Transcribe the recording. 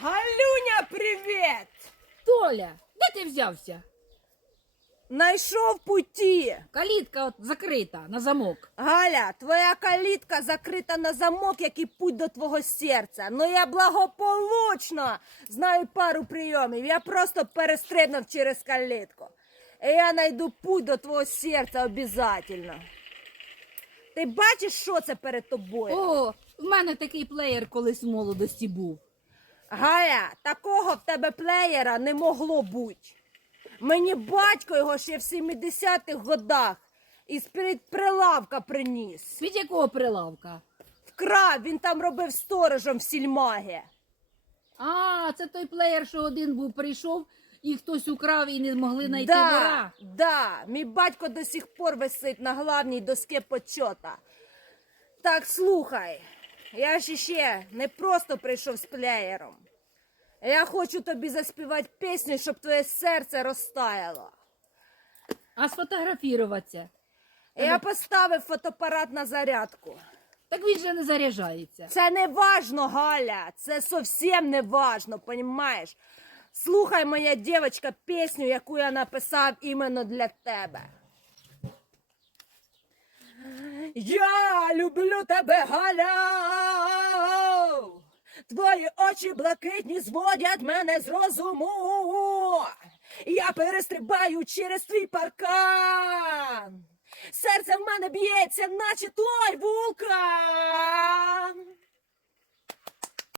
Галюня, привіт! Толя, де ти взявся? Найшов путі. Калітка от закрита на замок. Галя, твоя калітка закрита на замок, як і путь до твого серця. Ну я благополучно знаю пару прийомів. Я просто перестрибнув через калітку. І я знайду путь до твого серця обязательно. Ти бачиш, що це перед тобою? О, в мене такий плеєр колись в молодості був. Галя, такого в тебе плеєра не могло бути. Мені батько його ще в 70-х годах із перед прилавка приніс. Від якого прилавка? Вкрав, він там робив сторожем в сільмагі. А, це той плеєр, що один був прийшов і хтось украв і не змогли знайти да, вора. да, мій батько до сих пор висить на главній доскі почота. Так, слухай, я ж іще не просто прийшов з плеєром. Я хочу тобі заспівати пісню, щоб твоє серце розтаяло. А сфотографіруватися. Я поставив фотоапарат на зарядку. Так він же не заряджається. Це не важно, Галя. Це зовсім не важно, понімаєш? Слухай, моя дівчинка, пісню, яку я написав іменно для тебе. Я люблю тебе, Галя. Твої очі блакитні зводять мене з розуму. Я перестрибаю через твій паркан. Серце в мене б'ється, наче той вулкан.